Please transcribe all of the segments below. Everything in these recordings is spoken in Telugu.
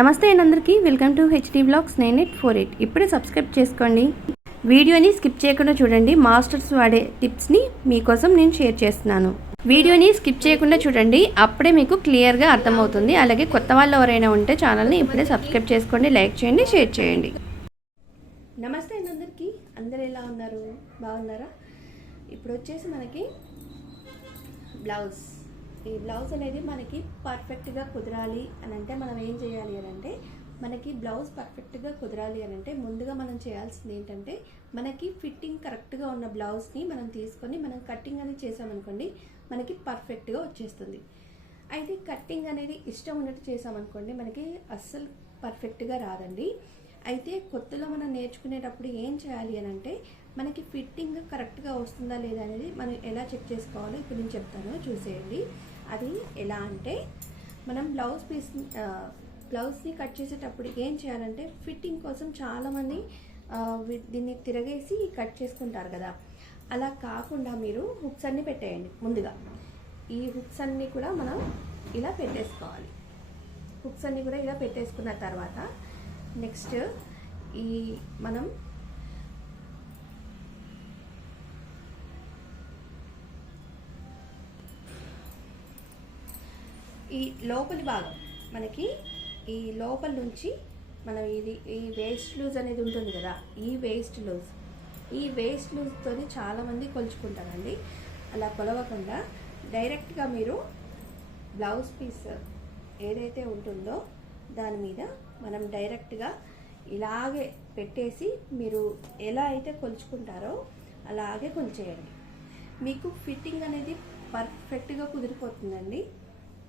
నమస్తే అందరికీ వెల్కమ్ టు హెచ్డి బ్లాగ్స్ 9848. ఇప్పుడే సబ్స్క్రైబ్ చేసుకోండి. వీడియోని స్కిప్ చేయకుండా చూడండి. మాస్టర్స్ వాడే టిప్స్ని మీకోసం నేను షేర్ చేస్తున్నాను. వీడియోని స్కిప్ చేయకుండా చూడండి, అప్పుడే మీకు క్లియర్గా అర్థమవుతుంది. అలాగే కొత్త వాళ్ళు ఎవరైనా ఉంటే ఛానల్ని ఇప్పుడే సబ్స్క్రైబ్ చేసుకోండి, లైక్ చేయండి, షేర్ చేయండి. నమస్తే అందరికీ, అందరు ఎలా ఉన్నారు? బాగున్నారా? ఇప్పుడు వచ్చేసి మనకి బ్లౌజ్, ఈ బ్లౌజ్ అనేది మనకి పర్ఫెక్ట్గా కుదరాలి అని అంటే మనం ఏం చేయాలి అని అంటే, మనకి బ్లౌజ్ పర్ఫెక్ట్గా కుదరాలి అని అంటే ముందుగా మనం చేయాల్సింది ఏంటంటే, మనకి ఫిట్టింగ్ కరెక్ట్గా ఉన్న బ్లౌజ్ని మనం తీసుకొని మనం కటింగ్ అనేది చేసామనుకోండి, మనకి పర్ఫెక్ట్గా వచ్చేస్తుంది. అయితే కటింగ్ అనేది ఇష్టం ఉన్నట్టు చేసామనుకోండి, మనకి అస్సలు పర్ఫెక్ట్గా రాదండి. అయితే కొత్తలో మనం నేర్చుకునేటప్పుడు ఏం చేయాలి అని అంటే, మనకి ఫిట్టింగ్ కరెక్ట్గా వస్తుందా లేదా అనేది మనం ఎలా చెక్ చేసుకోవాలో ఇప్పుడు నేను చెప్తాను, చూసేయండి. అది ఎలా అంటే, మనం బ్లౌజ్ని కట్ చేసేటప్పుడు ఏం చేయాలంటే, ఫిట్టింగ్ కోసం చాలామంది దీన్ని తిరగేసి కట్ చేసుకుంటారు కదా. అలా కాకుండా మీరు హుక్స్ అన్నీ పెట్టేయండి. ముందుగా ఈ హుక్స్ అన్నీ కూడా మనం ఇలా పెట్టేసుకోవాలి. హుక్స్ అన్నీ కూడా ఇలా పెట్టేసుకున్న తర్వాత నెక్స్ట్ మనం ఈ లోపలి భాగం, మనకి ఈ లోపల నుంచి మనం ఈ వేస్ట్ లూజ్ అనేది ఉంటుంది కదా, ఈ వేస్ట్ లూజ్తో చాలామంది కొలుచుకుంటారండి. అలా కొలవకుండా డైరెక్ట్గా మీరు బ్లౌజ్ పీస్ ఏదైతే ఉంటుందో దాని మీద మనం డైరెక్ట్గా ఇలాగే పెట్టేసి మీరు ఎలా అయితే కొలుచుకుంటారో అలాగే కొలిచేయండి. మీకు ఫిట్టింగ్ అనేది పర్ఫెక్ట్గా కుదిరిపోతుందండి.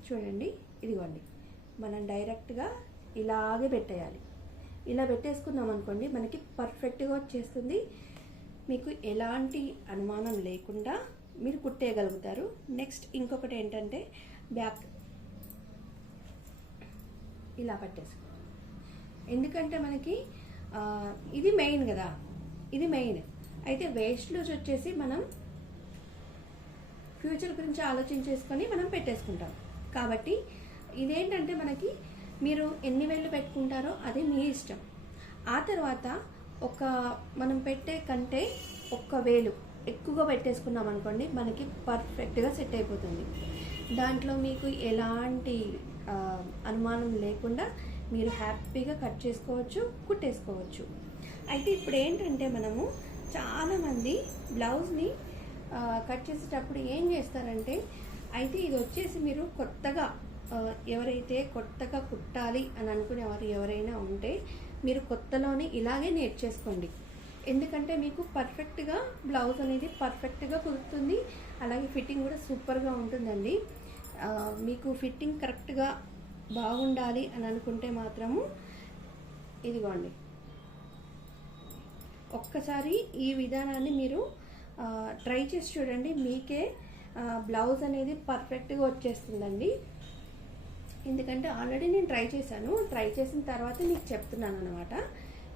చూడండి, ఇదిగోండి, మనం డైరెక్ట్గా ఇలాగే పెట్టేయాలి. ఇలా పెట్టేసుకున్నాం అనుకోండి, మనకి పర్ఫెక్ట్గా వచ్చేస్తుంది. మీకు ఎలాంటి అనుమానం లేకుండా మీరు కుట్టేయగలుగుతారు. నెక్స్ట్ ఇంకొకటి ఏంటంటే, బ్యాక్ ఇలా పట్టేసుకో. ఎందుకంటే మనకి ఇది మెయిన్ కదా, ఇది మెయిన్. అయితే వేస్ట్ లూజ్ వచ్చేసి మనం ఫ్యూచర్ గురించి ఆలోచించేసుకొని మనం పెట్టేసుకుంటాం. కాబట్టి ఇదేంటంటే, మనకి మీరు ఎన్ని వేళ్ళు పెట్టుకుంటారో అది మీ ఇష్టం. ఆ తర్వాత మనం పెట్టే కంటే 1 వేలు ఎక్కువగా పెట్టేసుకున్నాం అనుకోండి, మనకి పర్ఫెక్ట్గా సెట్ అయిపోతుంది. దాంట్లో మీకు ఎలాంటి అనుమానం లేకుండా మీరు హ్యాపీగా కట్ చేసుకోవచ్చు, కుట్టేసుకోవచ్చు. అయితే ఇప్పుడు ఏంటంటే, మనము చాలామంది బ్లౌజ్ని కట్ చేసేటప్పుడు ఏం చేస్తారంటే, అయితే ఇది వచ్చేసి మీరు ఎవరైతే కొత్తగా కుట్టాలి అని అనుకునేవారు ఎవరైనా ఉంటే, మీరు కొత్తలోనే ఇలాగే నేర్చేసుకోండి. ఎందుకంటే మీకు పర్ఫెక్ట్గా బ్లౌజ్ అనేది పర్ఫెక్ట్గా కుదురుతుంది. అలాగే ఫిట్టింగ్ కూడా సూపర్గా ఉంటుందండి. మీకు ఫిట్టింగ్ కరెక్ట్గా బాగుండాలి అని అనుకుంటే మాత్రము ఇదిగోండి, ఒక్కసారి ఈ విధానాన్ని మీరు ట్రై చేసి చూడండి. మీకే బ్లౌజ్ అనేది పర్ఫెక్ట్గా వచ్చేస్తుందండి. ఎందుకంటే ఆల్రెడీ నేను ట్రై చేసిన తర్వాత మీకు చెప్తున్నాను అనమాట.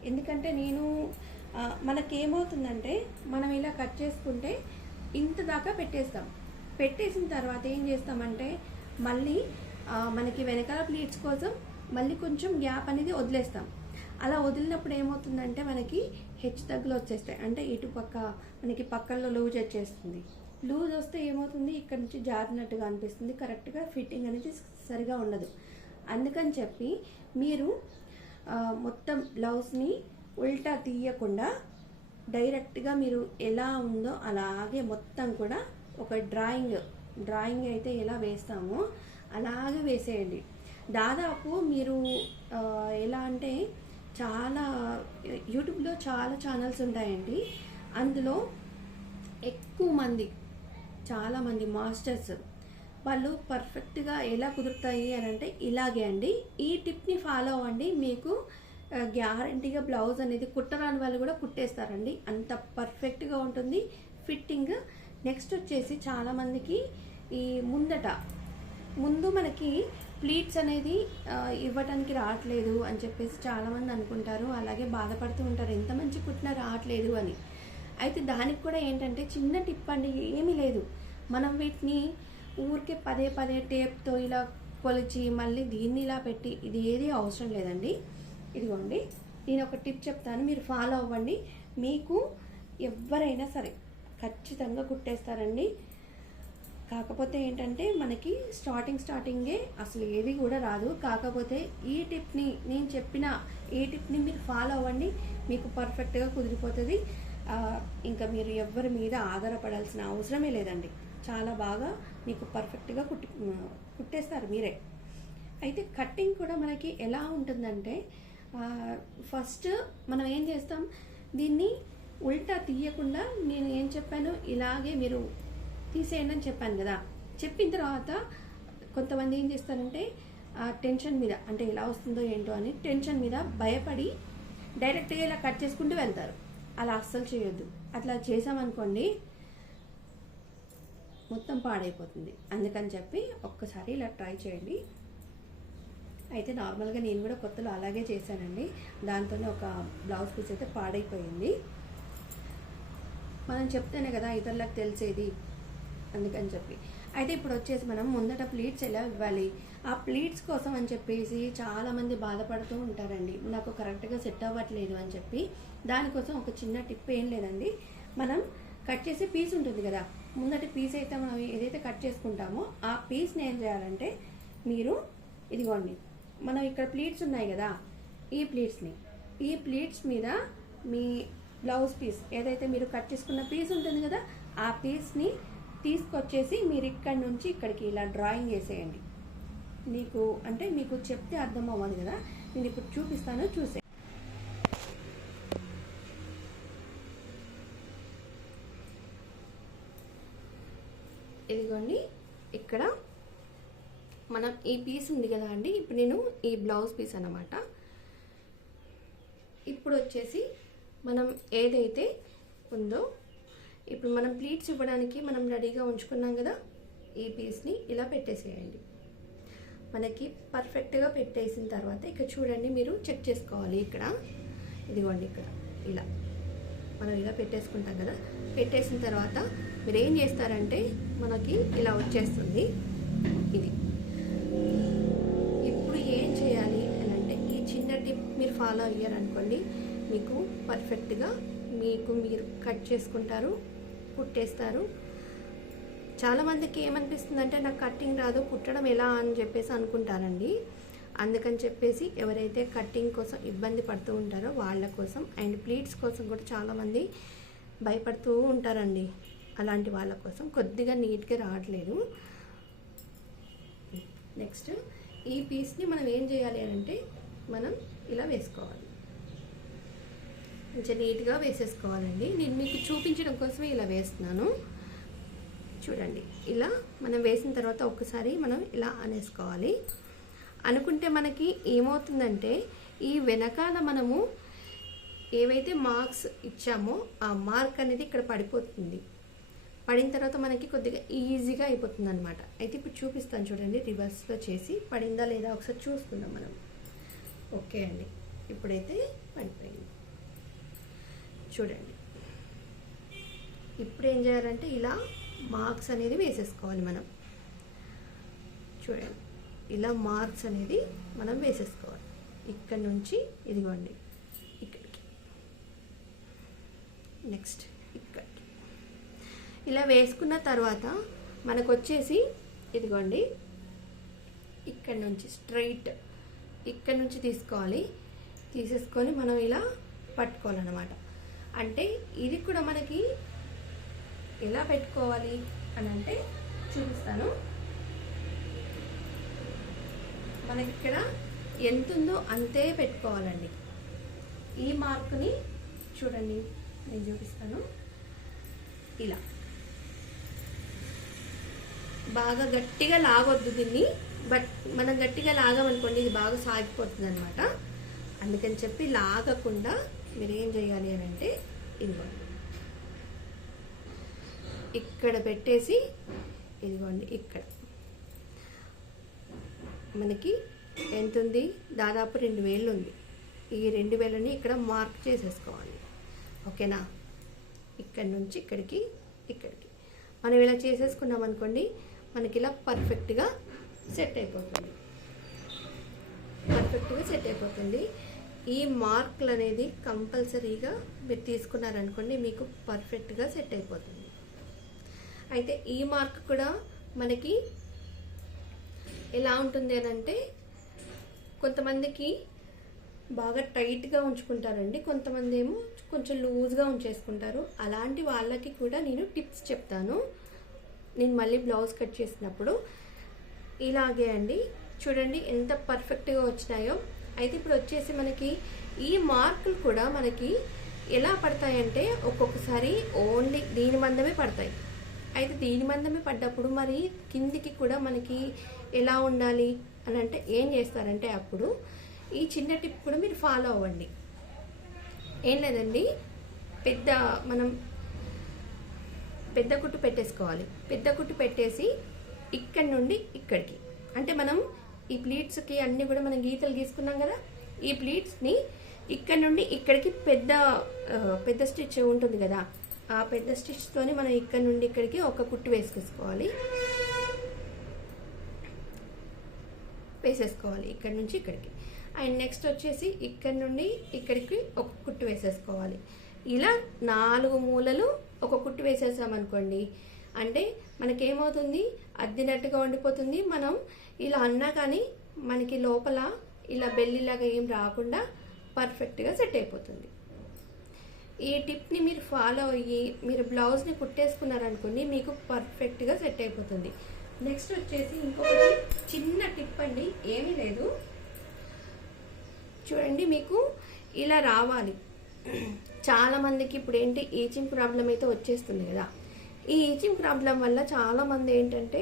ఎందుకంటే మనకేమవుతుందంటే, మనం ఇలా కట్ చేసుకుంటే ఇంత దాకా పెట్టేసిన తర్వాత ఏం చేస్తామంటే, మళ్ళీ మనకి వెనకాల ప్లీట్స్ కోసం మళ్ళీ కొంచెం గ్యాప్ అనేది వదిలేస్తాం. అలా వదిలినప్పుడు ఏమవుతుందంటే, మనకి హెచ్చు తగ్గులు వచ్చేస్తాయి. అంటే ఇటుపక్క మనకి పక్కల్లో లూజ్ వచ్చేస్తుంది. లూజ్ వస్తే ఏమవుతుంది, ఇక్కడ నుంచి జారినట్టుగా అనిపిస్తుంది. కరెక్ట్గా ఫిట్టింగ్ అనేది సరిగా ఉండదు. అందుకని చెప్పి మీరు మొత్తం బ్లౌజ్ని ఉల్టా తీయకుండా డైరెక్ట్గా మీరు ఎలా ఉందో అలాగే మొత్తం కూడా ఒక డ్రాయింగ్ అయితే ఎలా వేస్తామో అలాగే వేసేయండి. దాదాపు మీరు ఎలా అంటే, యూట్యూబ్లో చాలా ఛానల్స్ ఉంటాయండి. అందులో చాలామంది మాస్టర్స్ వాళ్ళు పర్ఫెక్ట్గా ఎలా కుదురుతాయి అని అంటే ఇలాగే అండి. ఈ టిప్ని ఫాలో అవ్వండి, మీకు గ్యారంటీగా బ్లౌజ్ అనేది కుట్టరాని వాళ్ళు కూడా కుట్టేస్తారండి. అంత పర్ఫెక్ట్గా ఉంటుంది ఫిట్టింగ్. నెక్స్ట్ వచ్చేసి చాలామందికి ఈ ముందు మనకి ప్లీట్స్ అనేది ఇవ్వటానికి రావట్లేదు అని చెప్పేసి చాలామంది అనుకుంటారు. అలాగే బాధపడుతూ ఉంటారు, ఎంత మంచి కుట్టినా రావట్లేదు అని. అయితే దానికి కూడా ఏంటంటే చిన్న టిప్ అండి, ఏమీ లేదు. మనం వీటిని ఊరికే పదే టేప్తో ఇలా కొలిచి మళ్ళీ దీన్ని ఇలా పెట్టి ఇది ఏది అవసరం లేదండి. ఇదిగోండి, నేను ఒక టిప్ చెప్తాను, మీరు ఫాలో అవ్వండి. మీకు ఎవరైనా సరే ఖచ్చితంగా కుట్టేస్తారండి. కాకపోతే ఏంటంటే మనకి స్టార్టింగే అసలు ఏది కూడా రాదు. కాకపోతే ఈ టిప్ని, నేను చెప్పిన ఈ టిప్ని మీరు ఫాలో అవ్వండి, మీకు పర్ఫెక్ట్గా కుదిరిపోతుంది. ఇంకా మీరు ఎవరి మీద ఆధారపడాల్సిన అవసరమే లేదండి. చాలా బాగా మీకు పర్ఫెక్ట్గా కుట్టేస్తారు మీరే. అయితే కట్టింగ్ కూడా మనకి ఎలా ఉంటుందంటే, ఫస్ట్ మనం ఏం చేస్తాం, దీన్ని ఉల్టా తీయకుండా నేను ఏం చెప్పాను, ఇలాగే మీరు తీసేయండి అని చెప్పాను కదా. చెప్పిన తర్వాత కొంతమంది ఏం చేస్తారంటే టెన్షన్ మీద, అంటే ఎలా వస్తుందో ఏంటో అని టెన్షన్ మీద భయపడి డైరెక్ట్గా ఇలా కట్ చేసుకుంటూ వెళ్తారు. అలా అస్సలు చేయొద్దు. అట్లా చేసామనుకోండి మొత్తం పాడైపోతుంది. అందుకని చెప్పి ఒక్కసారి ఇలా ట్రై చేయండి. అయితే నార్మల్గా నేను కూడా కొత్తలో అలాగే చేశానండి. దాంతోనే ఒక బ్లౌజ్ పీస్ అయితే పాడైపోయింది. మనం చెప్తేనే కదా ఇతరులకు తెలిసేది, అందుకని చెప్పి. అయితే ఇప్పుడు వచ్చేసి మనం ముందట ప్లీట్స్ ఎలా ఇవ్వాలి, ఆ ప్లీట్స్ కోసం అని చెప్పేసి చాలామంది బాధపడుతూ ఉంటారండి, నాకు కరెక్ట్గా సెట్ అవ్వట్లేదు అని చెప్పి. దానికోసం ఒక చిన్న టిప్ ఏం లేదండి, మనం కట్ చేసే పీస్ ఉంటుంది కదా, ముందటి పీస్ అయితే మనం ఏదైతే కట్ చేసుకుంటామో ఆ పీస్ని ఏం చేయాలంటే, మీరు ఇదిగోండి, మనం ఇక్కడ ప్లీట్స్ ఉన్నాయి కదా, ఈ ప్లీట్స్ మీద మీ బ్లౌజ్ పీస్ ఏదైతే మీరు కట్ చేసుకున్న పీస్ ఉంటుంది కదా, ఆ పీస్ని తీసుకొచ్చేసి మీరు ఇక్కడి నుంచి ఇక్కడికి ఇలా డ్రాయింగ్ వేసేయండి. మీకు చెప్తే అర్థం అవ్వదు కదా, నేను ఇప్పుడు చూపిస్తాను, చూసే. ఇదిగోండి, ఇక్కడ మనం ఈ పీస్ ఉంది కదా అండి, ఇప్పుడు నేను ఈ బ్లౌజ్ పీస్ అన్నమాట. ఇప్పుడు వచ్చేసి మనం ఏదైతే ఉందో, ఇప్పుడు మనం ప్లీట్స్ ఇవ్వడానికి మనం రెడీగా ఉంచుకున్నాం కదా, ఈ పీస్ని ఇలా పెట్టేసేయండి. మనకి పర్ఫెక్ట్గా పెట్టేసిన తర్వాత ఇక్కడ చూడండి, మీరు చెక్ చేసుకోవాలి. ఇక్కడ ఇదిగోండి, ఇక్కడ ఇలా మనం ఇలా పెట్టేసుకుంటాం కదా. పెట్టేసిన తర్వాత మీరు ఏం చేస్తారంటే, మనకి ఇలా వచ్చేస్తుంది ఇది. ఇప్పుడు ఏం చేయాలి అని అంటే, ఈ చిన్న టిప్ మీరు ఫాలో అయ్యారనుకోండి, మీకు పర్ఫెక్ట్గా మీరు కట్ చేసుకుంటారు, కుట్టేస్తారు. చాలామందికి ఏమనిపిస్తుందంటే, నాకు కట్టింగ్ రాదు, కుట్టడం ఎలా అని చెప్పేసి అనుకుంటారండి. అందుకని చెప్పేసి ఎవరైతే కట్టింగ్ కోసం ఇబ్బంది పడుతూ ఉంటారో వాళ్ళ కోసం, అండ్ ప్లీట్స్ కోసం కూడా చాలామంది భయపడుతూ ఉంటారండి. అలాంటి వాళ్ళ కోసం కొద్దిగా నీట్గా రావట్లేదు. నెక్స్ట్ ఈ పీస్ని మనం ఏం చేయాలి అంటే, మనం ఇలా వేసుకోవాలి, కొంచెం నీట్గా వేసేసుకోవాలండి. నేను మీకు చూపించడం కోసమే ఇలా వేస్తున్నాను. చూడండి, ఇలా మనం వేసిన తర్వాత ఒక్కసారి మనం ఇలా అనేసుకోవాలి. అనుకుంటే మనకి ఏమవుతుందంటే, ఈ వెనకాల మనము ఏవైతే మార్క్స్ ఇచ్చామో ఆ మార్క్ అనేది ఇక్కడ పడిపోతుంది. పడిన తర్వాత మనకి కొద్దిగా ఈజీగా అయిపోతుంది అనమాట. అయితే ఇప్పుడు చూపిస్తాను చూడండి, రివర్స్లో చేసి పడిందా లేదా ఒకసారి చూసుకుందాం మనం. ఓకే అండి, ఇప్పుడైతే పడిపోయింది చూడండి. ఇప్పుడు ఏం చేయాలంటే, ఇలా మార్క్స్ అనేది వేసేసుకోవాలి మనం. చూడండి, ఇలా మార్క్స్ అనేది మనం వేసేసుకోవాలి. ఇక్కడ నుంచి ఇదిగోండి ఇక్కడికి, నెక్స్ట్ ఇక్కడికి ఇలా వేసుకున్న తర్వాత మనకు వచ్చేసి ఇదిగోండి, ఇక్కడ నుంచి స్ట్రైట్ ఇక్కడ నుంచి తీసుకోవాలి. తీసేసుకొని మనం ఇలా పట్టుకోవాలన్నమాట. అంటే ఇది కూడా మనకి ఎలా పెట్టుకోవాలి అని అంటే చూపిస్తాను. మనకి ఇక్కడ ఎంత ఉందో అంతే పెట్టుకోవాలండి. ఈ మార్కుని చూడండి, నేను చూపిస్తాను. ఇలా బాగా గట్టిగా లాగొద్దు దీన్ని, బట్ మనం గట్టిగా లాగామనుకోండి ఇది బాగా సాగిపోతుంది అనమాట. అందుకని చెప్పి లాగకుండా మీరు ఏం చేయాలి అని అంటే, ఇదిగోండి ఇక్కడ పెట్టేసి, ఇదిగోండి ఇక్కడ మనకి ఎంత ఉంది, దాదాపు 2 వేళ్ళు ఉంది. ఈ 2 వేలని ఇక్కడ మార్క్ చేసేసుకోవాలి. ఓకేనా, ఇక్కడ నుంచి ఇక్కడికి మనం ఇలా చేసేసుకున్నాం అనుకోండి, మనకి ఇలా పర్ఫెక్ట్గా సెట్ అయిపోతుంది. పర్ఫెక్ట్గా సెట్ అయిపోతుంది. ఈ మార్కులు అనేది కంపల్సరీగా మీరు తీసుకున్నారనుకోండి మీకు పర్ఫెక్ట్గా సెట్ అయిపోతుంది. అయితే ఈ మార్క్ కూడా మనకి ఎలా ఉంటుంది అని అంటే కొంతమందికి బాగా టైట్గా ఉంచుకుంటారండి, కొంతమంది ఏమో కొంచెం లూజ్గా ఉంచేసుకుంటారు. అలాంటి వాళ్ళకి కూడా నేను టిప్స్ చెప్తాను. నేను మళ్ళీ బ్లౌజ్ కట్ చేసినప్పుడు ఇలాగే అండి, చూడండి ఎంత పర్ఫెక్ట్గా వచ్చినాయో. అయితే ఇప్పుడు వచ్చేసి మనకి ఈ మార్కులు కూడా మనకి ఎలా పడతాయంటే ఒక్కొక్కసారి ఓన్లీ దీని మందమే పడతాయి. అయితే దీని మందమే పడ్డప్పుడు మరి కిందికి కూడా మనకి ఎలా ఉండాలి అని అంటే ఏం చేస్తారంటే అప్పుడు ఈ చిన్న టిప్ కూడా మీరు ఫాలో అవ్వండి. ఏం లేదండి, మనం పెద్ద కుట్టు పెట్టేసుకోవాలి. పెద్ద కుట్టు పెట్టేసి ఇక్కడి నుండి ఇక్కడికి, అంటే మనం ఈ ప్లీట్స్కి అన్నీ కూడా మనం గీతలు గీసుకున్నాం కదా, ఈ ప్లీట్స్ని ఇక్కడ నుండి ఇక్కడికి పెద్ద స్టిచ్ ఉంటుంది కదా, ఆ పెద్ద స్టిచ్తోని మనం ఇక్కడ నుండి ఇక్కడికి ఒక కుట్టు వేసేసుకోవాలి. ఇక్కడ నుంచి ఇక్కడికి. అండ్ నెక్స్ట్ వచ్చేసి ఇక్కడ నుండి ఇక్కడికి ఒక కుట్టు వేసేసుకోవాలి. ఇలా 4 మూలలు ఒక కుట్టు వేసేసామనుకోండి, అంటే మనకేమవుతుంది, అద్దినట్టుగా ఉండిపోతుంది. మనం ఇలా అన్నా కానీ మనకి లోపల ఇలా బెల్లిలాగా ఏం రాకుండా పర్ఫెక్ట్గా సెట్ అయిపోతుంది. ఈ టిప్ని మీరు ఫాలో అయ్యి మీరు బ్లౌజ్ని కుట్టేసుకున్నారనుకోండి మీకు పర్ఫెక్ట్గా సెట్ అయిపోతుంది. నెక్స్ట్ వచ్చేసి ఇంకొకటి చిన్న టిప్ అండి, ఏమీ లేదు, చూడండి మీకు ఇలా రావాలి. చాలామందికి ఇప్పుడు ఏంటి ఈచింగ్ ప్రాబ్లం అయితే వచ్చేస్తుంది కదా, ఈ ఈచింగ్ ప్రాబ్లం వల్ల చాలామంది ఏంటంటే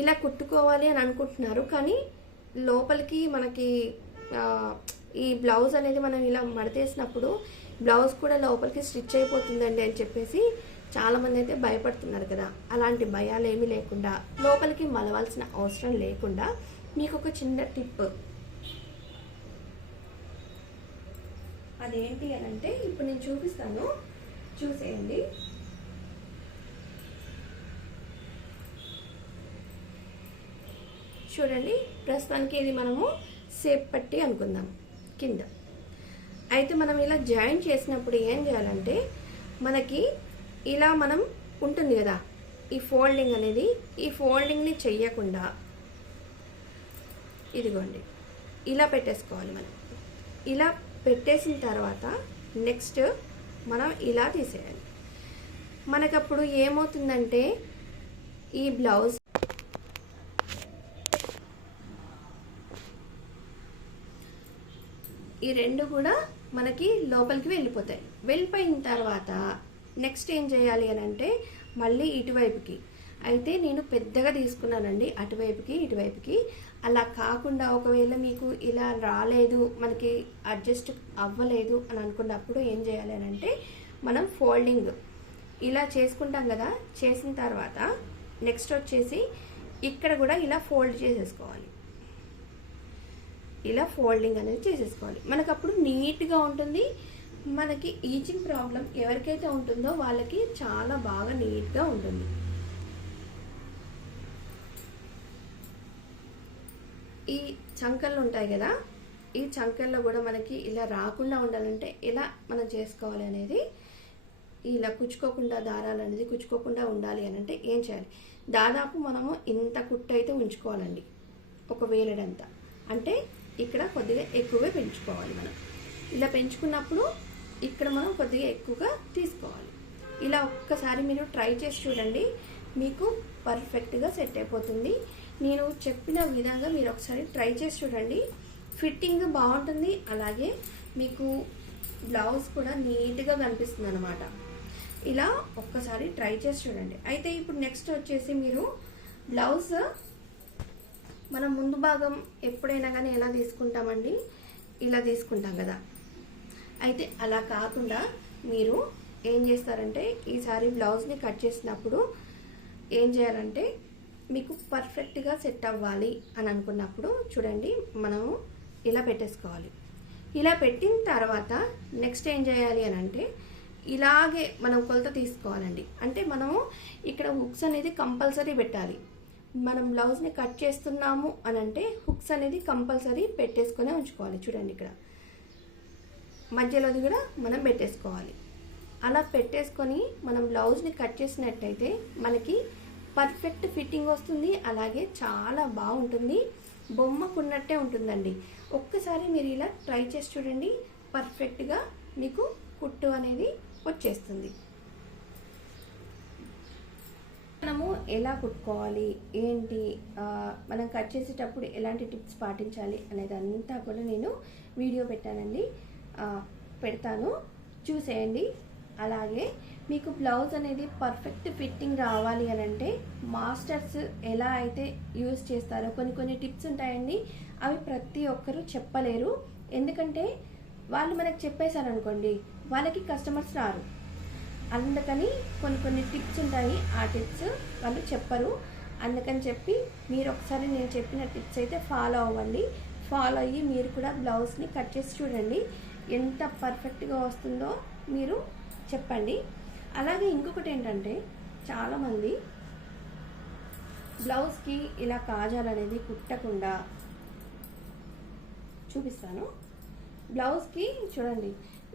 ఇలా కుట్టుకోవాలి అని అనుకుంటున్నారు, కానీ లోపలికి మనకి ఈ బ్లౌజ్ అనేది మనం ఇలా మడతేసినప్పుడు బ్లౌజ్ కూడా లోపలికి స్టిచ్ అయిపోతుందండి అని చెప్పేసి చాలామంది అయితే భయపడుతున్నారు కదా. అలాంటి భయాలు ఏమీ లేకుండా లోపలికి మలవాల్సిన అవసరం లేకుండా మీకు ఒక చిన్న టిప్, అదేంటి అని అంటే ఇప్పుడు నేను చూపిస్తాను, చూసేయండి. చూడండి, ప్రస్తుతానికి ఇది మనము సేప్ పట్టి అనుకుందాం కింద. అయితే మనం ఇలా జాయిన్ చేసినప్పుడు ఏం చేయాలంటే మనకి ఇలా మనం ఉంటుంది కదా ఈ ఫోల్డింగ్ అనేది, ఈ ఫోల్డింగ్ని చెయ్యకుండా ఇదిగోండి ఇలా పెట్టేసుకోవాలి. మనం ఇలా పెట్టేసిన తర్వాత నెక్స్ట్ మనం ఇలా తీసేయాలి. మనకప్పుడు ఏమవుతుందంటే ఈ బ్లౌజ్ ఈ రెండు కూడా మనకి లోపలికి వెళ్ళిపోతాయి. వెళ్ళిపోయిన తర్వాత నెక్స్ట్ ఏం చేయాలి అని అంటే మళ్ళీ ఇటువైపుకి, అయితే నేను పెద్దగా తీసుకున్నానండి అటువైపుకి ఇటువైపుకి. అలా కాకుండా ఒకవేళ మీకు ఇలా రాలేదు, మనకి అడ్జస్ట్ అవ్వలేదు అని అనుకున్నప్పుడు ఏం చేయాలి అని అంటే మనం ఫోల్డింగ్ ఇలా చేసుకుంటాం కదా, చేసిన తర్వాత నెక్స్ట్ వచ్చేసి ఇక్కడ కూడా ఇలా ఫోల్డ్ చేసేసుకోవాలి. ఇలా ఫోల్డింగ్ అనేది చేసేసుకోవాలి. మనకు అప్పుడు నీట్గా ఉంటుంది. మనకి ఈచింగ్ ప్రాబ్లం ఎవరికైతే ఉంటుందో వాళ్ళకి చాలా బాగా నీట్గా ఉంటుంది. ఈ చంకళ్ళు ఉంటాయి కదా, ఈ చంకల్లో కూడా మనకి ఇలా రాకుండా ఉండాలంటే ఎలా మనం చేసుకోవాలి అనేది, ఇలా కుచ్చుకోకుండా దారాలు అనేది కుచ్చుకోకుండా ఉండాలి అని అంటే ఏం చేయాలి, దాదాపు మనము ఇంత కుట్టు అయితే ఉంచుకోవాలండి, ఒక వేలడంతా. అంటే ఇక్కడ కొద్దిగా ఎక్కువగా పెంచుకోవాలి. మనం ఇలా పెంచుకున్నప్పుడు ఇక్కడ మనం కొద్దిగా ఎక్కువగా తీసుకోవాలి. ఇలా ఒక్కసారి మీరు ట్రై చేసి చూడండి, మీకు పర్ఫెక్ట్గా సెట్ అయిపోతుంది. నేను చెప్పిన విధంగా మీరు ఒకసారి ట్రై చేసి చూడండి, ఫిట్టింగ్ బాగుంటుంది, అలాగే మీకు బ్లౌజ్ కూడా నీట్గా కనిపిస్తుంది అన్నమాట. ఇలా ఒక్కసారి ట్రై చేసి చూడండి. అయితే ఇప్పుడు నెక్స్ట్ వచ్చేసి మీరు బ్లౌజ్ మనం ముందు భాగం ఎప్పుడైనా కానీ ఎలా తీసుకుంటామండి, ఇలా తీసుకుంటాం కదా. అయితే అలా కాకుండా మీరు ఏం చేస్తారంటే ఈసారి బ్లౌజ్ని కట్ చేసినప్పుడు ఏం చేయాలంటే మీకు పర్ఫెక్ట్గా సెట్ అవ్వాలి అని అనుకున్నప్పుడు చూడండి మనము ఇలా పెట్టేసుకోవాలి. ఇలా పెట్టిన తర్వాత నెక్స్ట్ ఏం చేయాలి అని అంటే ఇలాగే మనం కొలత తీసుకోవాలండి. అంటే మనము ఇక్కడ హుక్స్ అనేది కంపల్సరీ పెట్టాలి. మనం బ్లౌజ్ని కట్ చేస్తున్నాము అని అంటే హుక్స్ అనేది కంపల్సరీ పెట్టేసుకునే ఉంచుకోవాలి. చూడండి ఇక్కడ మధ్యలోది కూడా మనం పెట్టేసుకోవాలి. అలా పెట్టేసుకొని మనం బ్లౌజ్ని కట్ చేసినట్టయితే మనకి పర్ఫెక్ట్ ఫిట్టింగ్ వస్తుంది. అలాగే చాలా బాగుంటుంది, బొమ్మకున్నట్టే ఉంటుందండి. ఒక్కసారి మీరు ఇలా ట్రై చేసి చూడండి, పర్ఫెక్ట్గా మీకు కుట్టు అనేది వచ్చేస్తుంది. మనము ఎలా కుట్టుకోవాలి ఏంటి, మనం కట్ చేసేటప్పుడు ఎలాంటి టిప్స్ పాటించాలి అనేది అంతా కూడా నేను వీడియో పెట్టానండి, పెడతాను, చూసేయండి. అలాగే మీకు బ్లౌజ్ అనేది పర్ఫెక్ట్ ఫిట్టింగ్ రావాలి అని అంటే మాస్టర్స్ ఎలా అయితే యూజ్ చేస్తారో కొన్ని టిప్స్ ఉంటాయండి. అవి ప్రతి ఒక్కరూ చెప్పలేరు, ఎందుకంటే వాళ్ళు మనకు చెప్పేశారనుకోండి వాళ్ళకి కస్టమర్స్ రారు. అందుకని కొన్ని టిప్స్ ఉంటాయి, ఆ టిప్స్ వాళ్ళు చెప్పరు. అందుకని చెప్పి మీరు ఒకసారి నేను చెప్పిన టిప్స్ అయితే ఫాలో అవ్వండి. ఫాలో అయ్యి మీరు కూడా బ్లౌజ్ని కట్ చేసి చూడండి, ఎంత పర్ఫెక్ట్గా వస్తుందో మీరు చెప్పండి. అలాగే ఇంకొకటి ఏంటంటే చాలామంది బ్లౌజ్కి ఇలా కాజాలు అనేది కుట్టకుండా, చూపిస్తాను. బ్లౌజ్కి చూడండి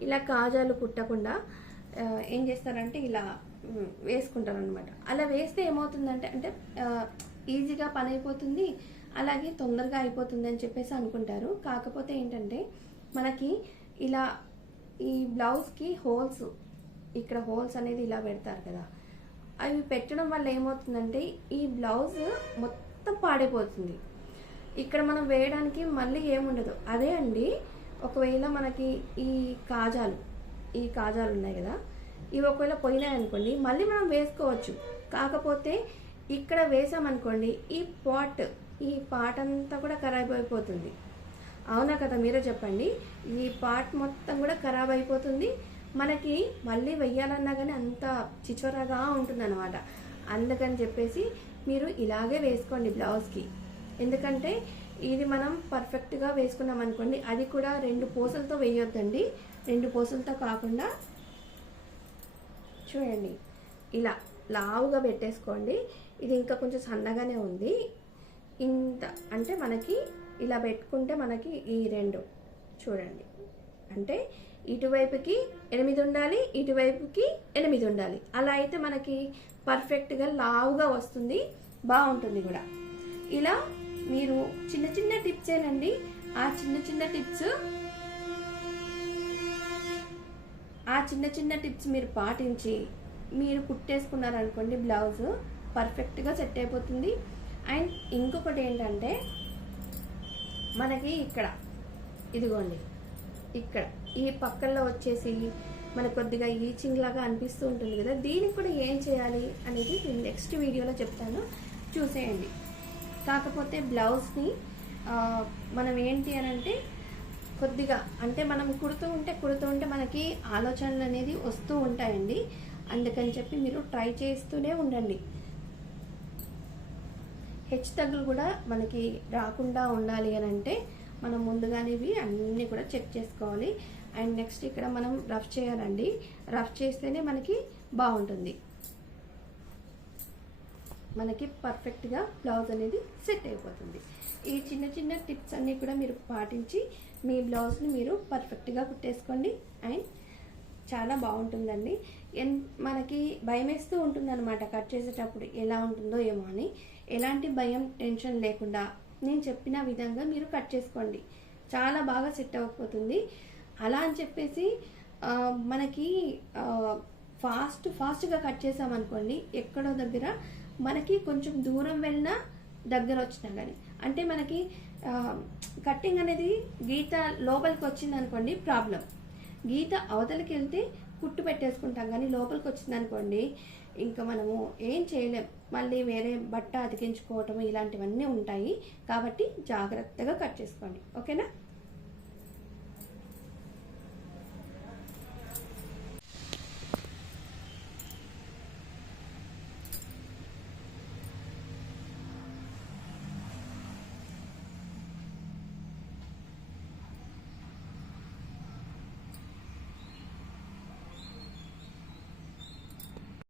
ఇలా కాజాలు కుట్టకుండా ఏం చేస్తారంటే ఇలా వేసుకుంటారు అనమాట. అలా వేస్తే ఏమవుతుందంటే అంటే ఈజీగా పని అయిపోతుంది, అలాగే తొందరగా అయిపోతుంది అని చెప్పేసి అనుకుంటారు. కాకపోతే ఏంటంటే మనకి ఇలా ఈ బ్లౌజ్కి హోల్స్, ఇక్కడ హోల్స్ అనేది ఇలా పెడతారు కదా, అవి పెట్టడం వల్ల ఏమవుతుందంటే ఈ బ్లౌజ్ మొత్తం పాడైపోతుంది. ఇక్కడ మనం వేయడానికి మళ్ళీ ఏముండదు. అదే అండి ఒకవేళ మనకి ఈ కాజాలు ఉన్నాయి కదా, ఇవి ఒకవేళ పోయినాయి అనుకోండి మళ్ళీ మనం వేసుకోవచ్చు. కాకపోతే ఇక్కడ వేసామనుకోండి ఈ పార్ట్ అంతా కూడా ఖరాబ్ అయిపోతుంది. అవునా కదా, మీరే చెప్పండి. ఈ పార్ట్ మొత్తం కూడా ఖరాబ్ అయిపోతుంది, మనకి మళ్ళీ వెయ్యాలన్నా కానీ అంత చిచోరాగా ఉంటుంది అనమాట. అందుకని చెప్పేసి మీరు ఇలాగే వేసుకోండి బ్లౌజ్కి. ఎందుకంటే ఇది మనం పర్ఫెక్ట్గా వేసుకున్నాం అనుకోండి, అది కూడా 2 పూసలతో వేయొద్దండి. 2 పూసలతో కాకుండా చూడండి ఇలా లావుగా పెట్టేసుకోండి. ఇది ఇంకా కొంచెం సన్నగానే ఉంది. ఇంత అంటే మనకి ఇలా పెట్టుకుంటే మనకి ఈ 2 చూడండి, అంటే ఇటువైపుకి 8 ఉండాలి, ఇటువైపుకి 8 ఉండాలి. అలా అయితే మనకి పర్ఫెక్ట్గా లావుగా వస్తుంది, బాగుంటుంది కూడా. ఇలా మీరు చిన్న టిప్స్ ఏనండి, ఆ చిన్న టిప్స్ మీరు పాటించి మీరు కుట్టేసుకున్నారనుకోండి బ్లౌజ్ పర్ఫెక్ట్గా సెట్ అయిపోతుంది. అండ్ ఇంకొకటి ఏంటంటే మనకి ఇక్కడ ఇదిగోండి, ఇక్కడ ఈ పక్కల్లో వచ్చేసి మనకు కొద్దిగా ఈచింగ్ లాగా అనిపిస్తూ ఉంటుంది కదా, దీనికి కూడా ఏం చేయాలి అనేది నేను నెక్స్ట్ వీడియోలో చెప్తాను, చూసేయండి. కాకపోతే బ్లౌజ్ని మనం ఏంటి అని అంటే కొద్దిగా అంటే మనం కుడుతూ ఉంటే మనకి ఆలోచనలు అనేది వస్తూ ఉంటాయండి. అందుకని చెప్పి మీరు ట్రై చేస్తూనే ఉండండి. హెచ్చు తగ్గులు కూడా మనకి రాకుండా ఉండాలి అని అంటే మనం ముందుగానే ఇవి అన్నీ కూడా చెక్ చేసుకోవాలి. అండ్ నెక్స్ట్ ఇక్కడ మనం రఫ్ చేయాలండి, రఫ్ చేస్తేనే మనకి బాగుంటుంది, మనకి పర్ఫెక్ట్గా బ్లౌజ్ అనేది సెట్ అయిపోతుంది. ఈ చిన్న టిప్స్ అన్నీ కూడా మీరు పాటించి మీ బ్లౌజ్ని మీరు పర్ఫెక్ట్గా కుట్టేసుకోండి. అండ్ చాలా బాగుంటుందండి. మనకి భయం వేస్తూ ఉంటుంది అనమాట కట్ చేసేటప్పుడు ఎలా ఉంటుందో ఏమో అని. ఎలాంటి భయం టెన్షన్ లేకుండా నేను చెప్పిన విధంగా మీరు కట్ చేసుకోండి, చాలా బాగా సెట్ అవ్వకపోతుంది. అలా అని చెప్పేసి మనకి ఫాస్ట్గా కట్ చేసామనుకోండి, ఎక్కడో దగ్గర మనకి కొంచెం దూరం వెళ్ళినా దగ్గర వచ్చినా కానీ అంటే మనకి కట్టింగ్ అనేది గీత లోపలికి వచ్చింది అనుకోండి ప్రాబ్లం. గీత అవతలికి వెళ్తే కుట్టు పెట్టేసుకుంటాం, కానీ లోపలికి వచ్చింది అనుకోండి ఇంకా మనము ఏం చేయలేం, మళ్ళీ వేరే బట్ట అతికించుకోవటం ఇలాంటివన్నీ ఉంటాయి. కాబట్టి జాగ్రత్తగా కట్ చేసుకోండి, ఓకేనా.